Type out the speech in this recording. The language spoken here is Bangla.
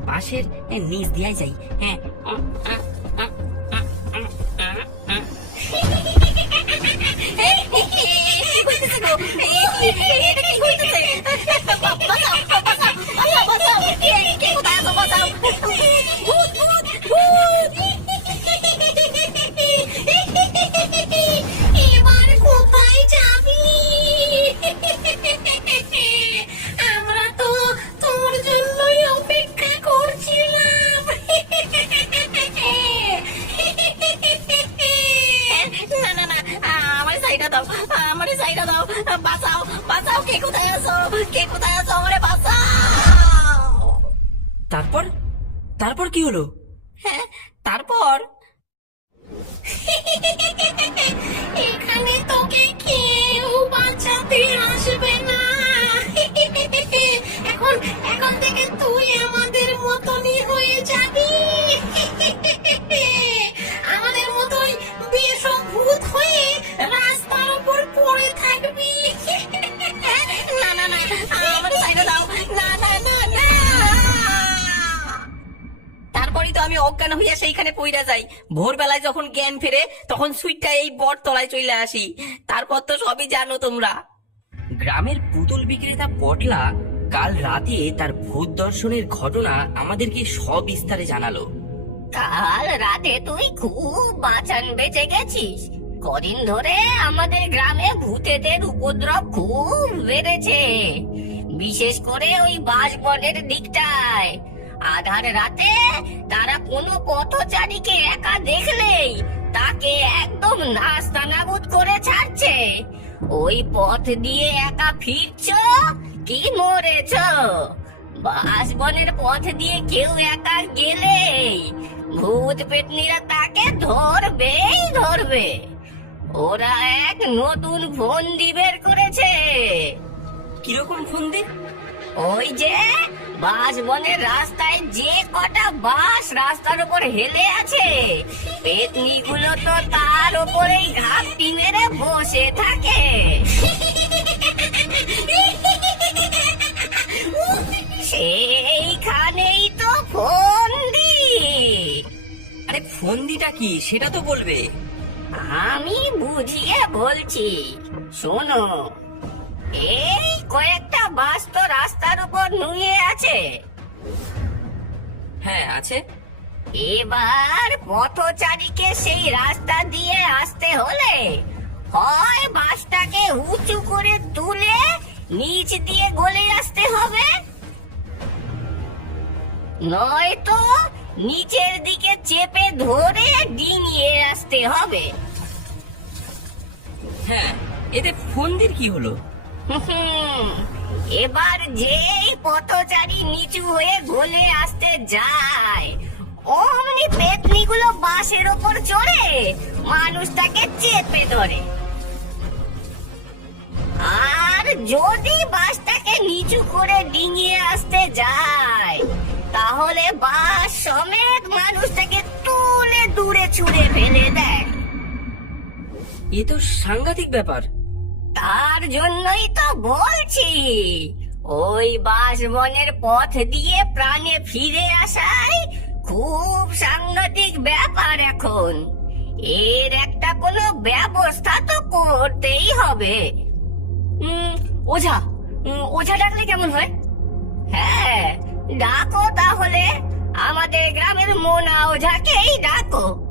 বাঁশের নিচ দিয়ে যাই হ্যাঁ আমার সাইডা দাও বাঁচাও বাঁচাও কে কোথায় আছো? কে কোথায় আছো? আমারে বাঁচাও! তারপর? তারপর কি হলো? হ্যাঁ তারপর? এখানে তোকে কেউ তো আমি অজ্ঞান হইয়া সেইখানে পইরা যাই। ভোরবেলায় যখন জ্ঞান ফেরে তখন সুইটটা এই বট তলায় চলে আসি। তারপর তো সবই জানো তোমরা। গ্রামের পুতুল বিক্রেতা পটলা কাল রাতে তার ভূত দর্শনের ঘটনা আমাদেরকে সবিস্তারে জানালো। কাল রাতে তুই খুব বাঁচান বেঁচে গেছিস। কদিন ধরে আমাদের গ্রামে ভূতেদের উপদ্রব খুব বেড়েছে। বিশেষ করে ওই বাঁশবনের দিকটায়। আধার রাতে তারা কোনো পথচারীকে একা দেখলেই তাকে একদম নাস্তানাবুদ করে ছাড়ছে। ওই পথ দিয়ে একা ফিরছ? কি মরেছ? বাঁশবনের পথ দিয়ে কেউ একা গেলেই ভূত পেতনিরা তাকে ধরবেই ধরবে। ওরা এক নতুন ফন্দি বের করেছে। কীরকম ফন্দি? ওই যে বাস বনের রাস্তায় যে কটা বাস রাস্তার উপর হেলে আছে পেতনি গুলো তো তার উপরেই ঘাপটি মেরে বসে থাকে। সেইখানেই তো ফন্দি। আরে ফন্দিটা কি? সেটা তো বলবে। আমি বুঝিয়ে বলছি শোনো এই কয়েকটা বাস তো রাস্তার উপর নুয়ে আছে। হ্যাঁ আছে। এবার পথচারীকে সেই রাস্তা দিয়ে আসতে হলে হয় বাসটাকে উঁচু করে তুলে নিচ দিয়ে গলে আসতে হবে। নয়তো নিচের দিকে চেপে ধরে ডিঙিয়ে আসতে হবে। হ্যাঁ এতে ফন্দির কি হলো? হুম, এবার যেই পথচারী নিচু হয়ে গলে আসতে যায়, অমনি পেতনিগুলো বাঁশের ওপর চড়ে, মানুষটাকে চেপে ধরে। আর যদি বাসটাকে নিচু করে ডিঙিয়ে আসতে যায়, তাহলে বাস সমেত মানুষটাকে তুলে দূরে ছুঁড়ে ফেলে দেয়। এ তো সাংঘাতিক ব্যাপার। তার জন্যই তো বলছি, ওই বাসবনের পথ দিয়ে প্রাণে ফিরে আসাই খুব সাংঘাতিক ব্যাপার এখন। এর একটা কোনো ব্যবস্থা তো করতেই হবে। ওঝা ওঝা ডাকলে কেমন হয়? হ্যাঁ ডাকো তাহলে। আমাদের গ্রামের মোনা ওঝাকেই ডাকো।